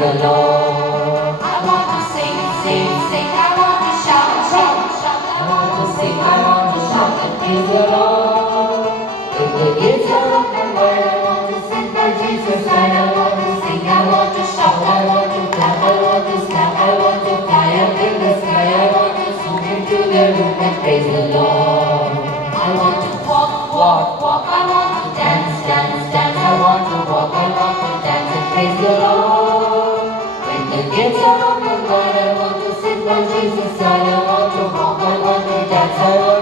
the Lord. I want to sing, sing, sing. I want to shout, shout, shout. I want to sing, I want to shout and praise the Lord. With the guitar of my mind, I want to sing for Jesus. I want to sing, I want to shout, I want to clap, I want to snap, I want to fly up in the sky. I want to zoom into the room and praise the Lord. I want to walk, walk, walk. I want to dance, dance, dance. I want to walk, I want to dance and praise the Lord. When the guitar on my mind, I want to sing for Jesus. I want to walk, I want to dance, I want